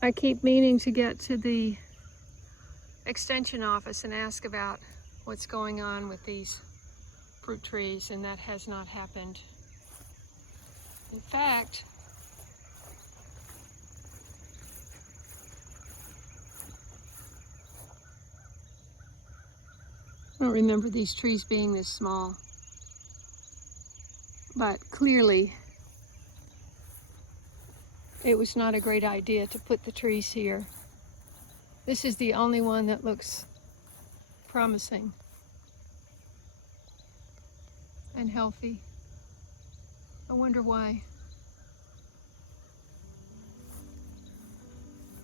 I keep meaning to get to the extension office and ask about what's going on with these fruit trees, and that has not happened. In fact, I don't remember these trees being this small, but clearly it was not a great idea to put the trees here. This is the only one that looks promising and healthy. I wonder why.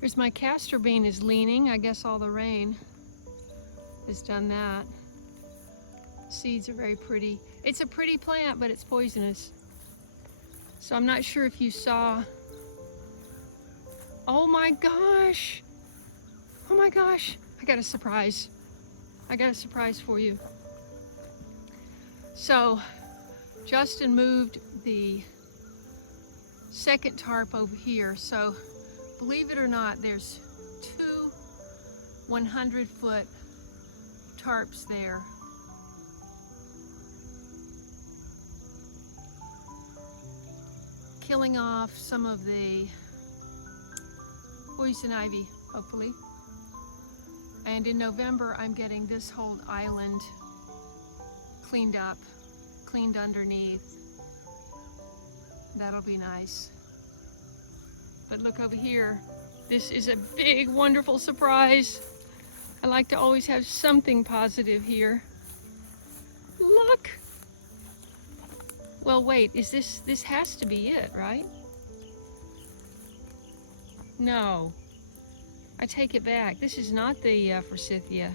Here's my castor bean is leaning. I guess all the rain has done that. Seeds are very pretty. It's a pretty plant, but it's poisonous. So I'm not sure if you saw. Oh my gosh! Oh my gosh! I got a surprise. I got a surprise for you. So Justin moved the second tarp over here. So believe it or not, there's two 100-foot tarps there. Killing off some of the poison ivy, hopefully. And in November, I'm getting this whole island cleaned up, cleaned underneath. That'll be nice. But look over here. This is a big, wonderful surprise. I like to always have something positive here. Look! Well, wait, is this has to be it, right? No. I take it back. This is not the forsythia.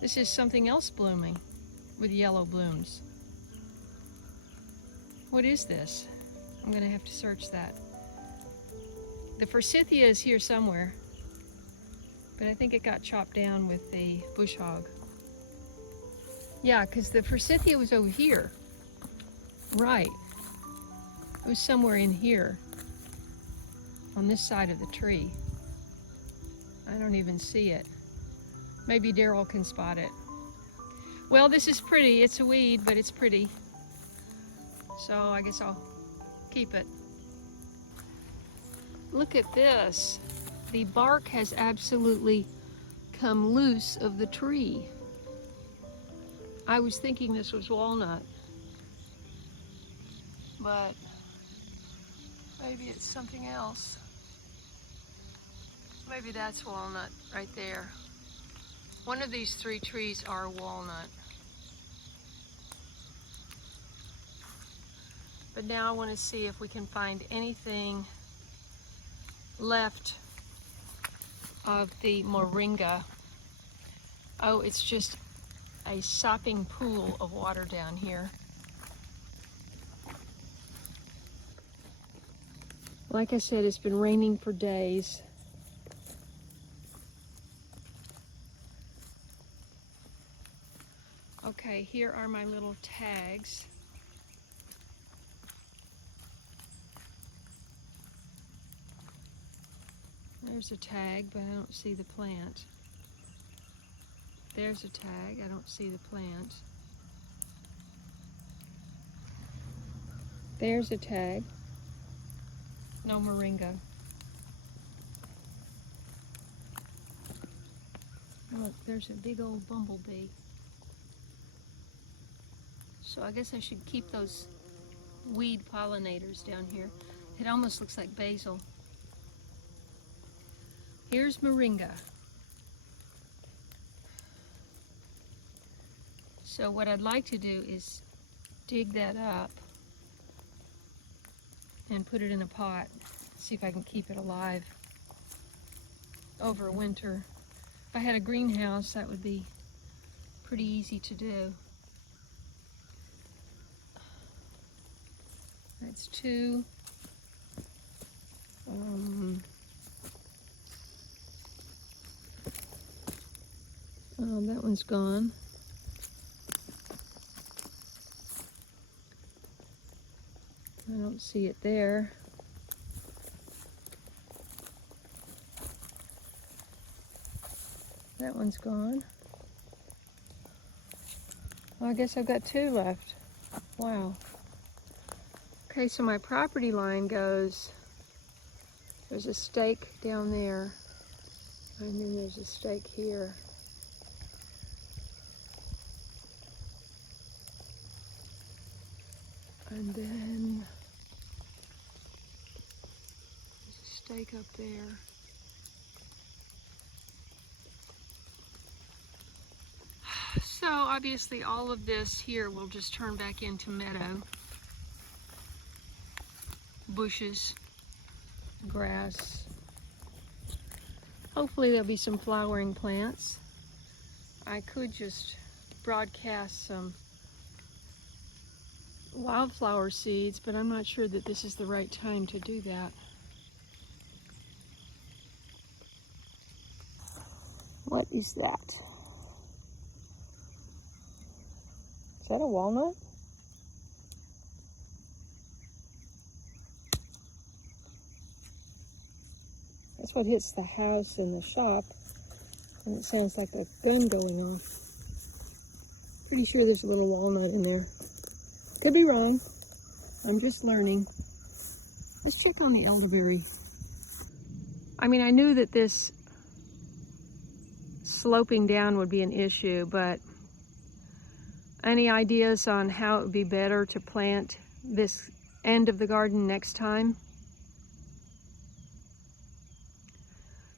This is something else blooming with yellow blooms. What is this? I'm gonna have to search that. The forsythia is here somewhere, but I think it got chopped down with the bush hog. Yeah, because the forsythia was over here. Right. It was somewhere in here on this side of the tree. I don't even see it. Maybe Daryl can spot it. Well, this is pretty. It's a weed, but it's pretty. So I guess I'll keep it. Look at this. The bark has absolutely come loose of the tree. I was thinking this was walnut, but maybe it's something else. Maybe that's walnut right there. One of these three trees are walnut. But now I want to see if we can find anything left of the moringa. Oh, it's just a sopping pool of water down here. Like I said, it's been raining for days. Okay, here are my little tags. There's a tag, but I don't see the plant. There's a tag, I don't see the plant. There's a tag. No moringa. Look, there's a big old bumblebee. So I guess I should keep those weed pollinators down here. It almost looks like basil. Here's moringa. So what I'd like to do is dig that up and put it in a pot. See if I can keep it alive over winter. If I had a greenhouse, that would be pretty easy to do. That's two. That one's gone. I don't see it there. That one's gone. Well, I guess I've got 2 left. Wow. Okay, so my property line goes, there's a stake down there, and then there's a stake here. And then there's a stake up there. So obviously all of this here will just turn back into meadow. Bushes, grass. Hopefully there'll be some flowering plants. I could just broadcast some wildflower seeds, but I'm not sure that this is the right time to do that. What is that? Is that a walnut? That's what hits the house and the shop, and it sounds like a gun going off. Pretty sure there's a little walnut in there. Could be wrong. I'm just learning. Let's check on the elderberry. I mean, I knew that this sloping down would be an issue, but any ideas on how it would be better to plant this end of the garden next time?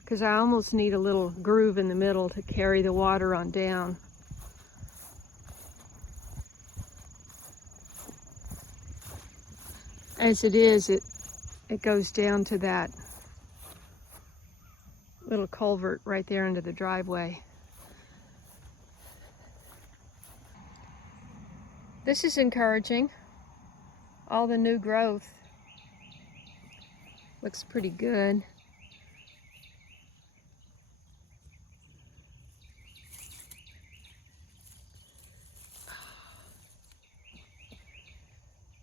Because I almost need a little groove in the middle to carry the water on down. As it is, it goes down to that little culvert right there into the driveway. This is encouraging. All the new growth looks pretty good.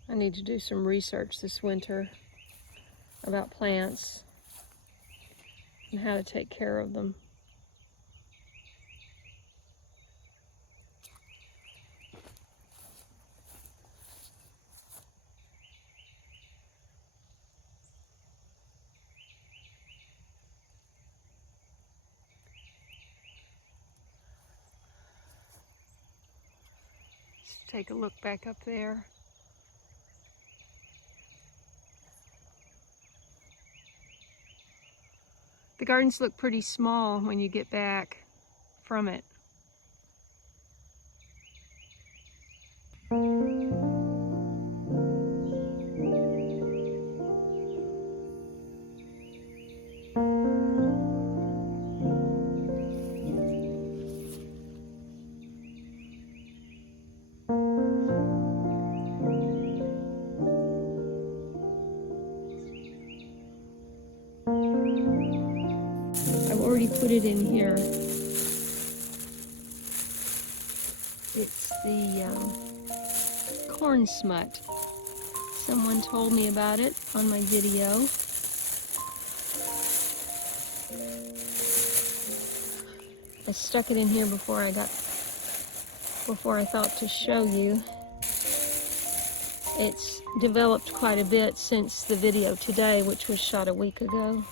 I need to do some research this winter about plants and how to take care of them. Let's take a look back up there. The gardens look pretty small when you get back from it. I've already put it in here. It's the corn smut. Someone told me about it on my video. I stuck it in here before I thought to show you. It's developed quite a bit since the video today, which was shot a week ago.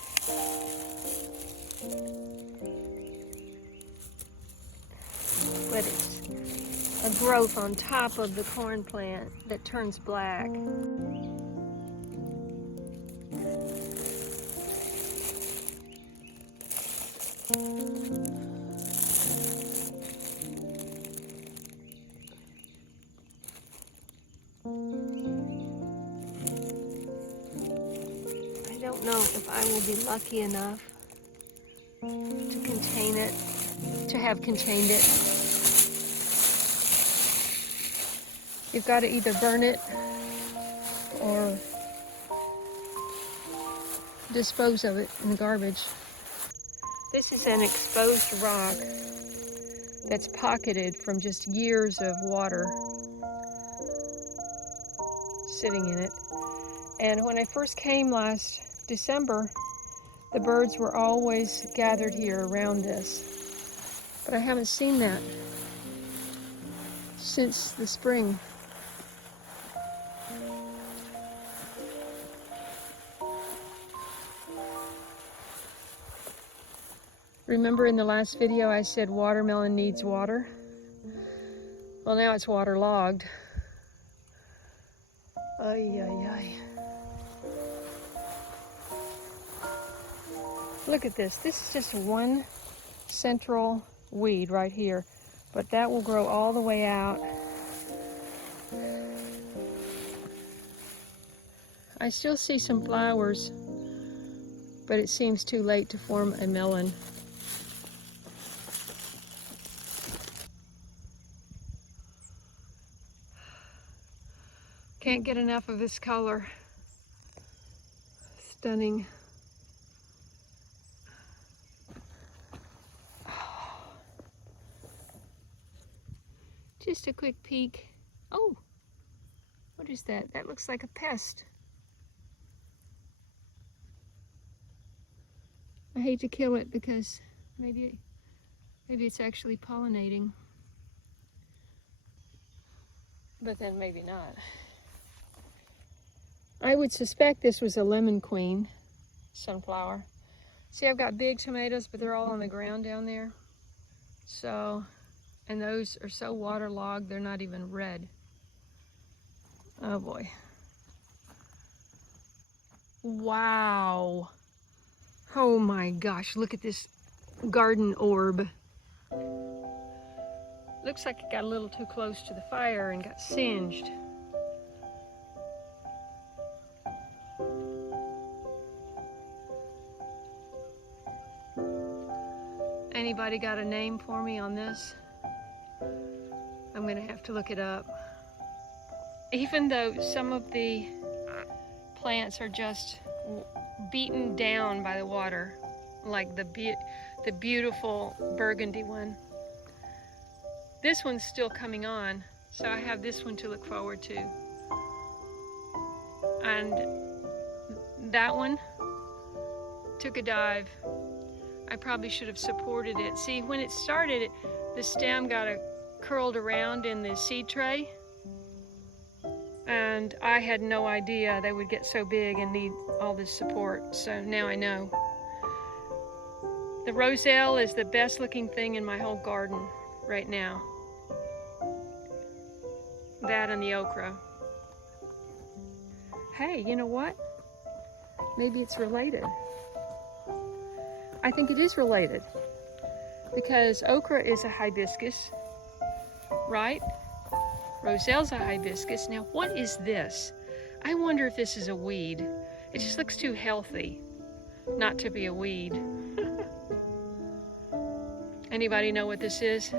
But it's a growth on top of the corn plant that turns black. I don't know if I will be lucky enough to contain it, to have contained it. You've got to either burn it or dispose of it in the garbage. This is an exposed rock that's pocketed from just years of water sitting in it. And when I first came last December, the birds were always gathered here around this. but I haven't seen that since the spring. Remember in the last video I said watermelon needs water? Well, now it's waterlogged. Ay, ay, ay. Look at this. This is just one central weed right here, but that will grow all the way out. I still see some flowers, but it seems too late to form a melon. Can't get enough of this color. Stunning. Just a quick peek. Oh, what is that? That looks like a pest. I hate to kill it because maybe it's actually pollinating. But then maybe not. I would suspect this was a lemon queen sunflower. See, I've got big tomatoes, but they're all on the ground down there. So, and those are so waterlogged, they're not even red. Oh boy. Wow. Oh my gosh, look at this garden orb. Looks like it got a little too close to the fire and got singed. Anybody got a name for me on this? I'm gonna have to look it up. Even though some of the plants are just beaten down by the water, like the beautiful burgundy one. This one's still coming on, so I have this one to look forward to. And that one took a dive. I probably should have supported it. See, when it started, the stem got curled around in the seed tray, and I had no idea they would get so big and need all this support, so now I know. The roselle is the best looking thing in my whole garden right now. That and the okra. Hey, you know what? Maybe it's related. I think it is related, because okra is a hibiscus, right? Roselle's a hibiscus. Now, what is this? I wonder if this is a weed. It just looks too healthy not to be a weed. Anybody know what this is?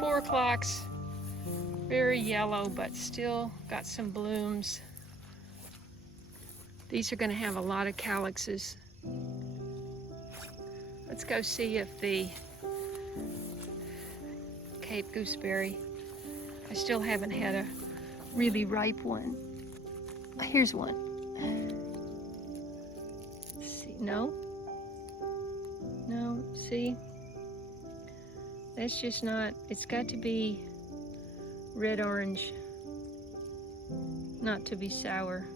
4 o'clock's very yellow, but still got some blooms. These are going to have a lot of calyxes. Let's go see if the Cape gooseberry, I still haven't had a really ripe one. Here's one. Let's see, no, see, that's just not, it's got to be red-orange, not to be sour.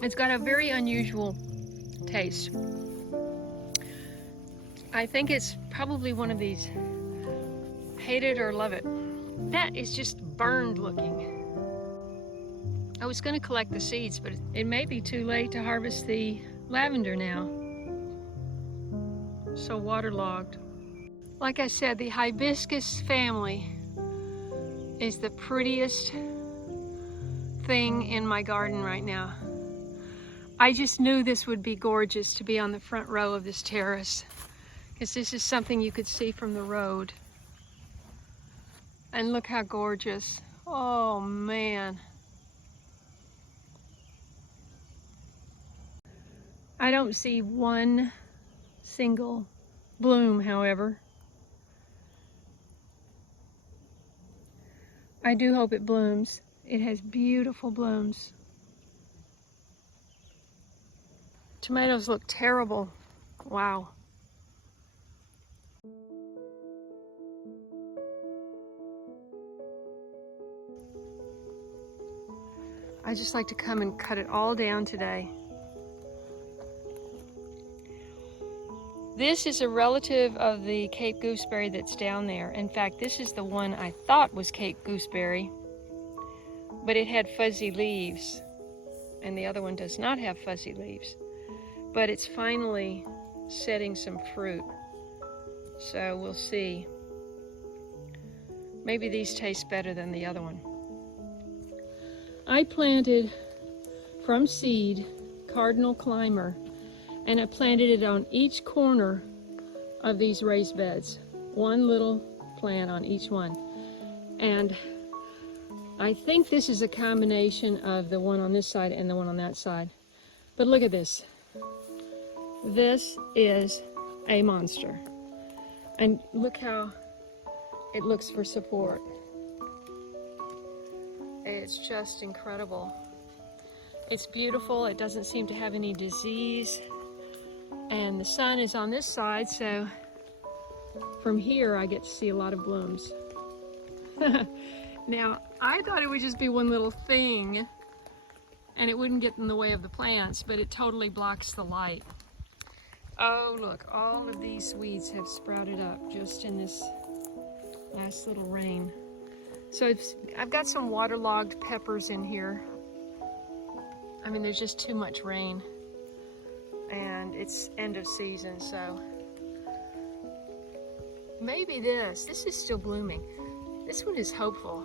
It's got a very unusual taste. I think it's probably one of these hate it or love it. That is just burned looking. I was going to collect the seeds, but it may be too late to harvest the lavender now. So waterlogged. Like I said, the hibiscus family is the prettiest thing in my garden right now. I just knew this would be gorgeous to be on the front row of this terrace, because this is something you could see from the road. And look how gorgeous. Oh man. I don't see one single bloom, however. I do hope it blooms. It has beautiful blooms. Tomatoes look terrible. Wow. I just like to come and cut it all down today. This is a relative of the Cape gooseberry that's down there. In fact, this is the one I thought was Cape gooseberry, but it had fuzzy leaves, and the other one does not have fuzzy leaves. But it's finally setting some fruit, so we'll see. Maybe these taste better than the other one. I planted from seed Cardinal Climber, and I planted it on each corner of these raised beds. One little plant on each one. And I think this is a combination of the one on this side and the one on that side. But look at this. This is a monster. And look how it looks for support. It's just incredible. It's beautiful. It doesn't seem to have any disease. And the sun is on this side, so from here I get to see a lot of blooms. Now, I thought it would just be one little thing and it wouldn't get in the way of the plants, but it totally blocks the light. Oh, look, all of these weeds have sprouted up just in this last little rain. So I've got some waterlogged peppers in here. I mean, there's just too much rain. And it's end of season, so maybe this is still blooming. This one is hopeful.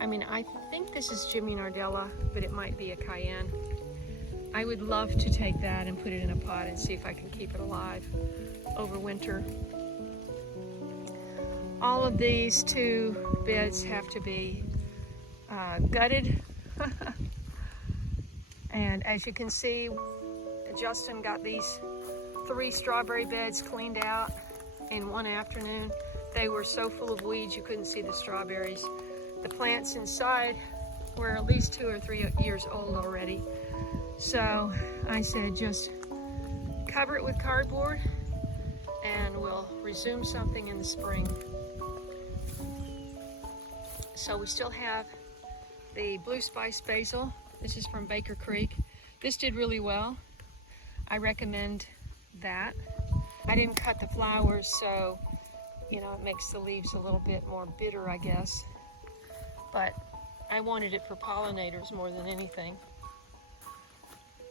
I mean, I think this is Jimmy Nardella, but it might be a Cayenne. I would love to take that and put it in a pot and see if I can keep it alive over winter. All of these two beds have to be gutted. And as you can see, Justin got these 3 strawberry beds cleaned out in one afternoon. They were so full of weeds you couldn't see the strawberries. The plants inside were at least 2 or 3 years old already. So I said just cover it with cardboard and we'll resume something in the spring. So we still have the blue spice basil. This is from Baker Creek. This did really well. I recommend that. I didn't cut the flowers, so you know, it makes the leaves a little bit more bitter, I guess. But I wanted it for pollinators more than anything.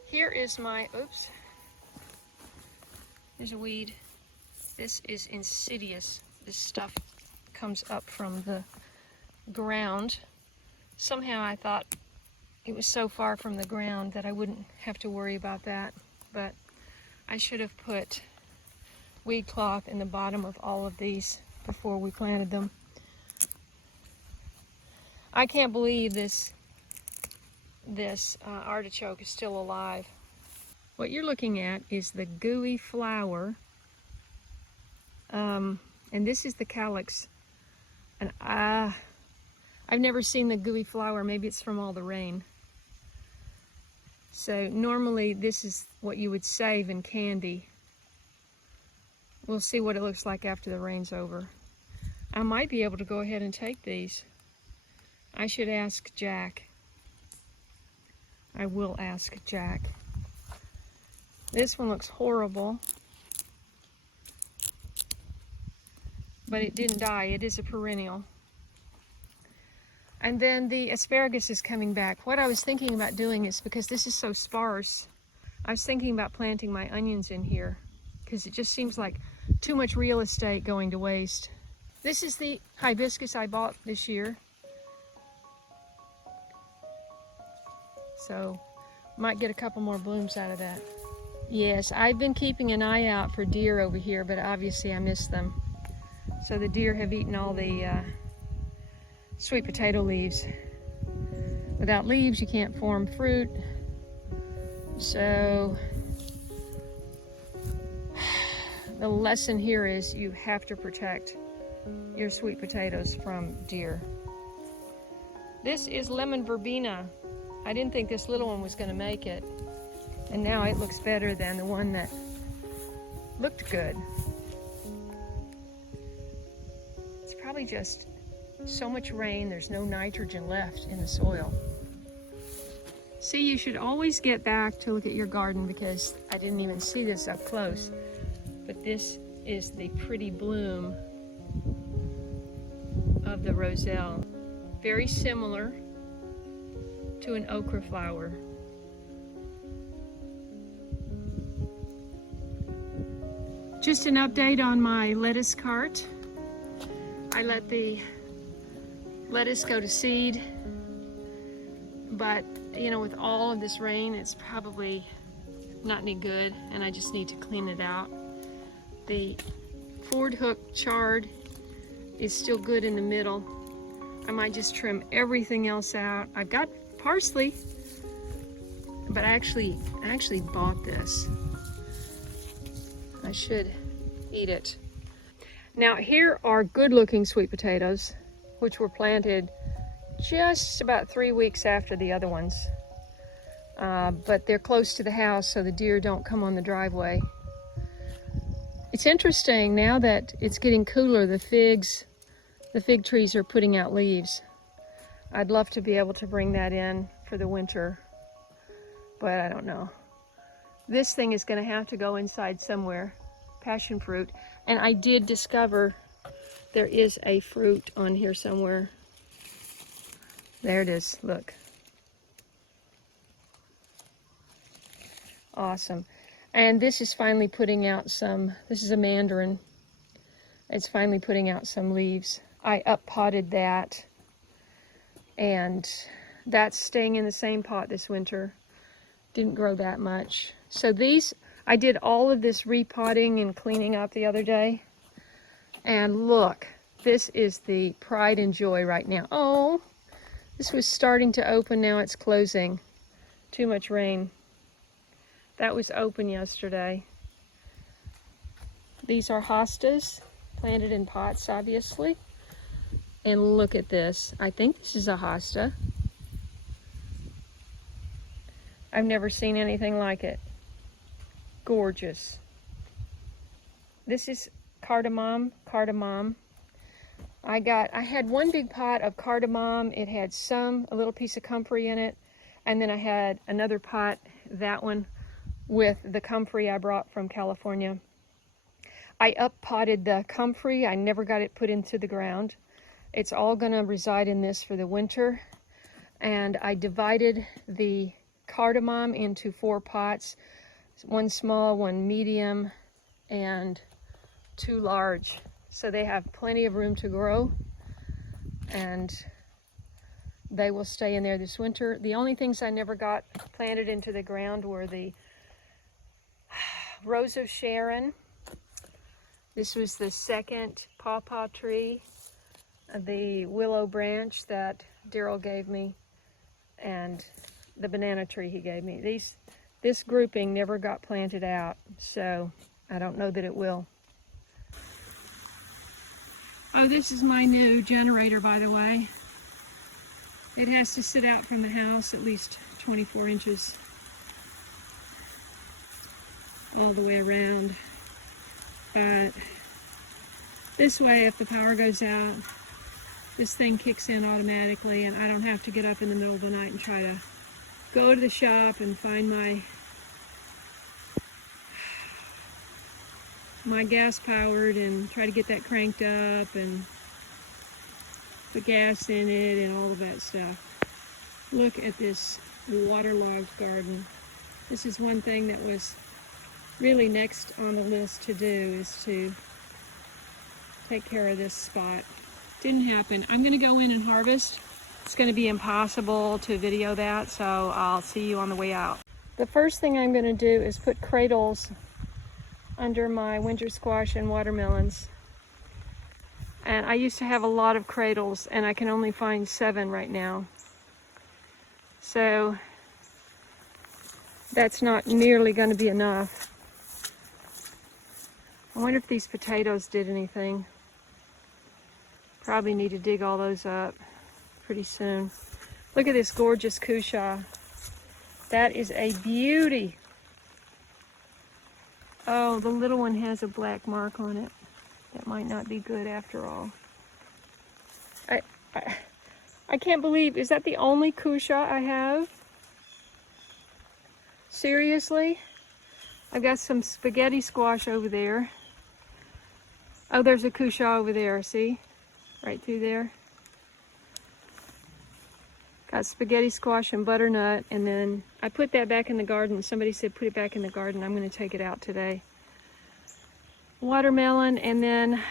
Here is my, oops, there's a weed. This is insidious. This stuff comes up from the ground. Somehow I thought it was so far from the ground that I wouldn't have to worry about that, but I should have put weed cloth in the bottom of all of these before we planted them. I can't believe this artichoke is still alive. What you're looking at is the gooey flower, and this is the calyx. And I've never seen the gooey flower. Maybe it's from all the rain. So normally this is what you would save in candy. We'll see what it looks like after the rain's over. I might be able to go ahead and take these. I should ask Jack. I will ask Jack. This one looks horrible, but it didn't die. It is a perennial. And then the asparagus is coming back. What I was thinking about doing is, because this is so sparse, I was thinking about planting my onions in here, because it just seems like too much real estate going to waste. This is the hibiscus I bought this year. So, might get a couple more blooms out of that. Yes, I've been keeping an eye out for deer over here, but obviously I missed them. So the deer have eaten all the sweet potato leaves. Without leaves, you can't form fruit. So the lesson here is you have to protect your sweet potatoes from deer. This is lemon verbena. I didn't think this little one was going to make it. And now it looks better than the one that looked good. It's probably just so much rain, there's no nitrogen left in the soil. See, you should always get back to look at your garden because I didn't even see this up close. But this is the pretty bloom of the roselle. Very similar to an okra flower. Just an update on my lettuce cart. I let the lettuce go to seed, but you know, with all of this rain, it's probably not any good, and I just need to clean it out. The Ford hook chard is still good in the middle. I might just trim everything else out. I've got parsley, but I actually bought this. I should eat it. Now here are good looking sweet potatoes, which were planted just about 3 weeks after the other ones. But they're close to the house so the deer don't come on the driveway. It's interesting now that it's getting cooler, the fig trees are putting out leaves. I'd love to be able to bring that in for the winter, but I don't know. This thing is going to have to go inside somewhere. Passion fruit. And I did discover there is a fruit on here somewhere. There it is, look. Awesome. And this is finally putting out some, this is a mandarin. It's finally putting out some leaves. I up-potted that, and that's staying in the same pot this winter. Didn't grow that much. So these, I did all of this repotting and cleaning up the other day. And look, this is the pride and joy right now. Oh, this was starting to open, now it's closing. Too much rain. That was open yesterday. These are hostas, planted in pots, obviously. And look at this. I think this is a hosta. I've never seen anything like it. Gorgeous. This is cardamom. I had one big pot of cardamom. It had a little piece of comfrey in it. And then I had another pot, that one, with the comfrey I brought from California. I up-potted the comfrey. I never got it put into the ground. It's all gonna reside in this for the winter. And I divided the cardamom into 4 pots. One small, one medium, and 2 large. So they have plenty of room to grow, and they will stay in there this winter. The only things I never got planted into the ground were the Rose of Sharon. This was the second pawpaw tree, the willow branch that Daryl gave me, and the banana tree he gave me. This grouping never got planted out, so I don't know that it will. Oh, this is my new generator, by the way. It has to sit out from the house at least 24 inches all the way around. But this way, if the power goes out, this thing kicks in automatically, and I don't have to get up in the middle of the night and try to go to the shop and find my gas powered and try to get that cranked up and put gas in it and all of that stuff. Look at this waterlogged garden. This is one thing that was really next on the list to do, is to take care of this spot. Didn't happen. I'm going to go in and harvest. It's going to be impossible to video that, so I'll see you on the way out. The first thing I'm going to do is put cradles under my winter squash and watermelons. And I used to have a lot of cradles, and I can only find 7 right now. So that's not nearly going to be enough. I wonder if these potatoes did anything. Probably need to dig all those up pretty soon. Look at this gorgeous cushaw. That is a beauty. Oh, the little one has a black mark on it. That might not be good after all. I can't believe, is that the only cushaw I have? Seriously? I've got some spaghetti squash over there. Oh, there's a cushaw over there, see? Right through there. Got spaghetti squash and butternut, and then I put that back in the garden. Somebody said put it back in the garden. I'm going to take it out today. Watermelon, and then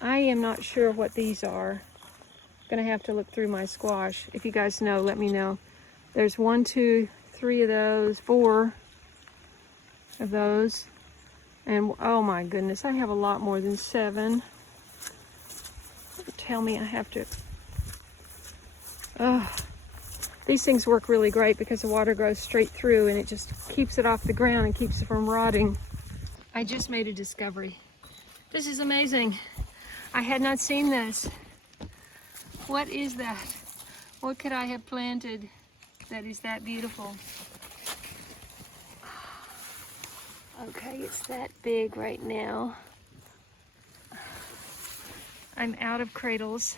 I am not sure what these are. Gonna have to look through my squash. If you guys know, let me know. There's 1, 2, 3 of those, 4 of those, and oh my goodness, I have a lot more than 7. Tell me I have to. These things work really great because the water goes straight through and it just keeps it off the ground and keeps it from rotting. I just made a discovery. This is amazing. I had not seen this. What is that? What could I have planted that is that beautiful? Okay, it's that big right now. I'm out of cradles.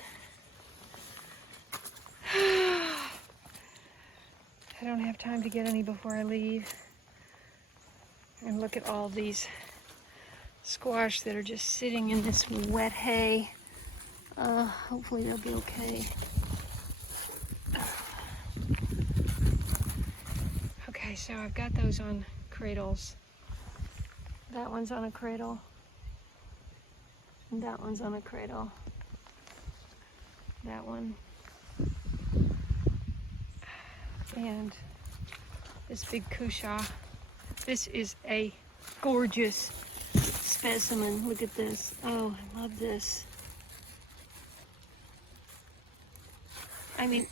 I don't have time to get any before I leave. And look at all these squash that are just sitting in this wet hay. Hopefully they'll be okay. Okay, so I've got those on cradles. That one's on a cradle. And that one's on a cradle. That one. And this big cushaw. This is a gorgeous specimen. Look at this. Oh, I love this. I mean,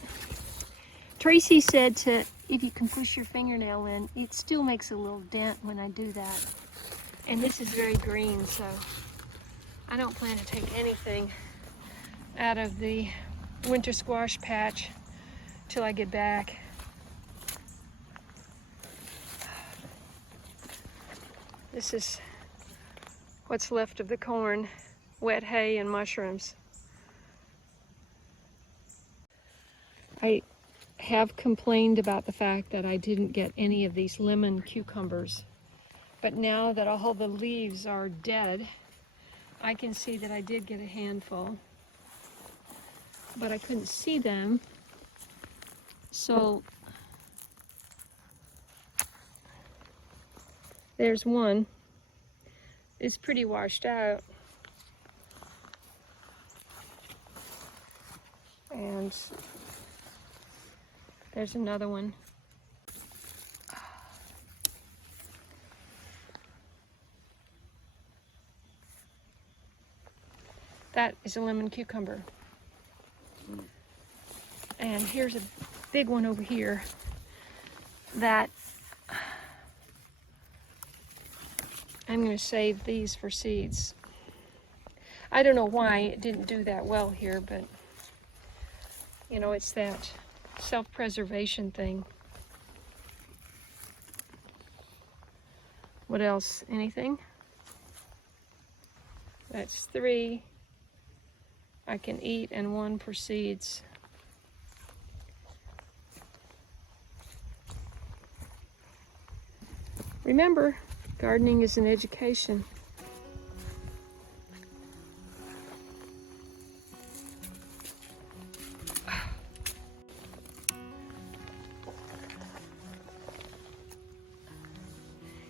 Tracy said if you can push your fingernail in, it still makes a little dent when I do that. And this is very green, so I don't plan to take anything out of the winter squash patch till I get back. This is what's left of the corn, wet hay and mushrooms. I have complained about the fact that I didn't get any of these lemon cucumbers, but now that all the leaves are dead, I can see that I did get a handful, but I couldn't see them, so there's one. It's pretty washed out, and there's another one. That is a lemon cucumber. And here's a big one over here that I'm going to save these for seeds. I don't know why it didn't do that well here, but you know, it's that self-preservation thing. What else? Anything? That's 3 I can eat and 1 for seeds. Remember, gardening is an education.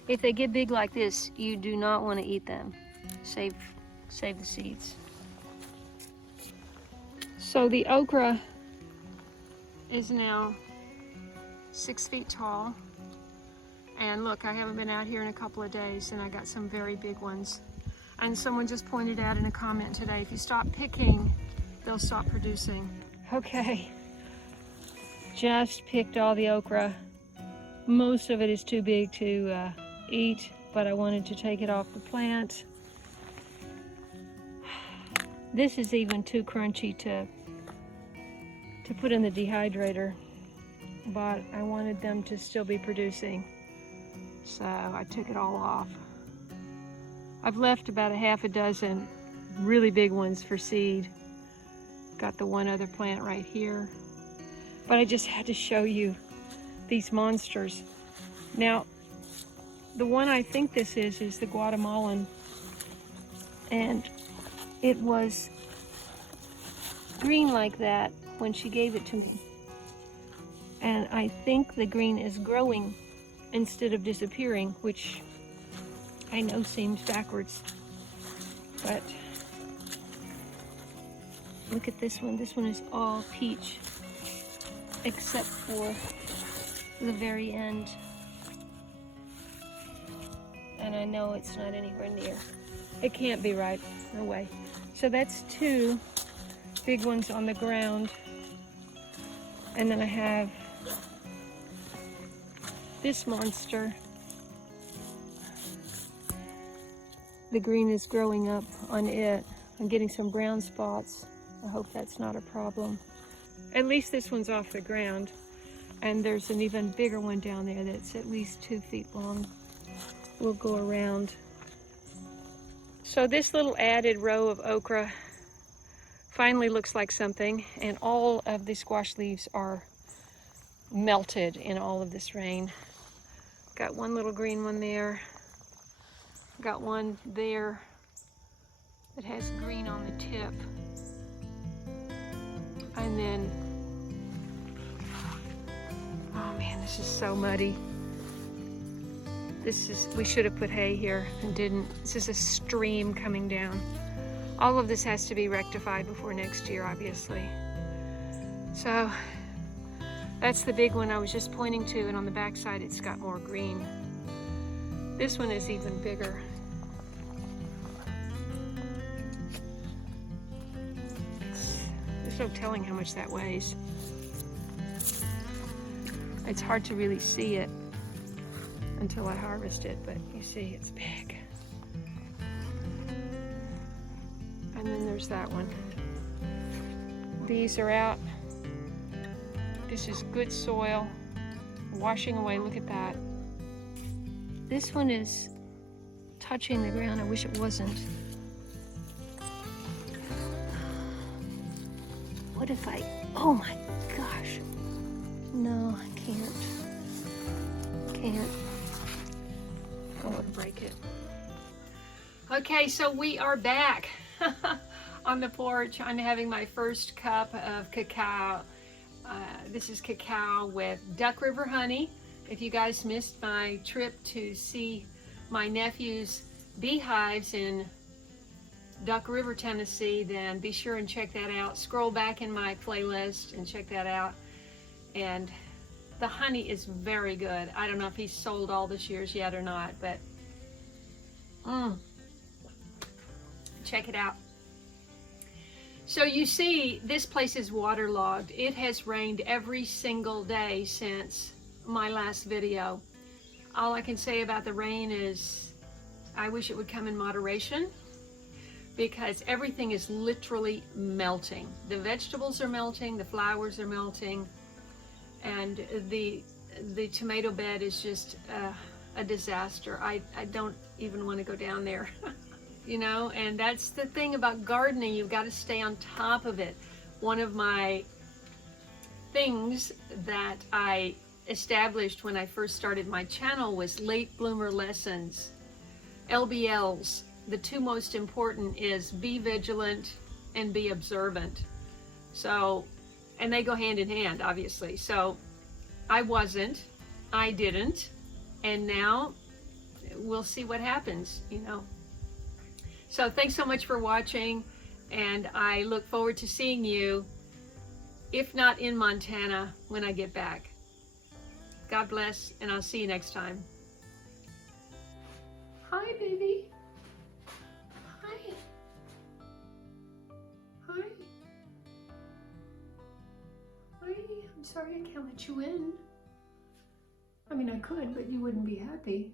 If they get big like this, you do not want to eat them. Save the seeds. So the okra is now 6 feet tall. And look, I haven't been out here in a couple of days and I got some very big ones. And someone just pointed out in a comment today, if you stop picking, they'll stop producing. Okay, just picked all the okra. Most of it is too big to eat, but I wanted to take it off the plant. This is even too crunchy to put in the dehydrator. but I wanted them to still be producing, so I took it all off. I've left about a half a dozen really big ones for seed. Got the one other plant right here, but I just had to show you these monsters. Now, the one I think this is the Guatemalan, and it was green like that when she gave it to me. And I think the green is growing instead of disappearing, which I know seems backwards. But look at this one. This one is all peach, except for the very end. And I know it's not anywhere near. It can't be right, no way. So that's two big ones on the ground. And then I have this monster. The green is growing up on it. I'm getting some brown spots. I hope that's not a problem. At least this one's off the ground. And there's an even bigger one down there that's at least 2 feet long. We'll go around. So this little added row of okra finally looks like something, and all of the squash leaves are melted in all of this rain. Got one little green one there. Got one there that has green on the tip. And then, oh man, this is so muddy. We should have put hay here and didn't. This is a stream coming down. All of this has to be rectified before next year, obviously. So that's the big one I was just pointing to, and on the back side it's got more green. This one is even bigger. There's no telling how much that weighs. It's hard to really see it until I harvest it, but you see it's big. And then there's that one. These are out. This is good soil, washing away. Look at that. This one is touching the ground. I wish it wasn't. What if oh my gosh. No, I can't. I want to break it. Okay, so we are back on the porch. I'm having my first cup of cacao. This is cacao with Duck River honey. If you guys missed my trip to see my nephew's beehives in Duck River, Tennessee, then be sure and check that out. Scroll back in my playlist and check that out. And the honey is very good. I don't know if he's sold all the shears yet or not, but check it out. So you see, this place is waterlogged. It has rained every single day since my last video. All I can say about the rain is I wish it would come in moderation, because everything is literally melting. The vegetables are melting, the flowers are melting, and the tomato bed is just a disaster. I don't even want to go down there. You know, and that's the thing about gardening. You've got to stay on top of it. One of my things that I established when I first started my channel was late bloomer lessons, LBLs. The two most important is be vigilant and be observant. So, and they go hand in hand, obviously. So I didn't, and now we'll see what happens, you know. So thanks so much for watching, and I look forward to seeing you, if not in Montana, when I get back. God bless, and I'll see you next time. Hi, baby. Hi. Hi. Hi. I'm sorry I can't let you in. I mean, I could, but you wouldn't be happy.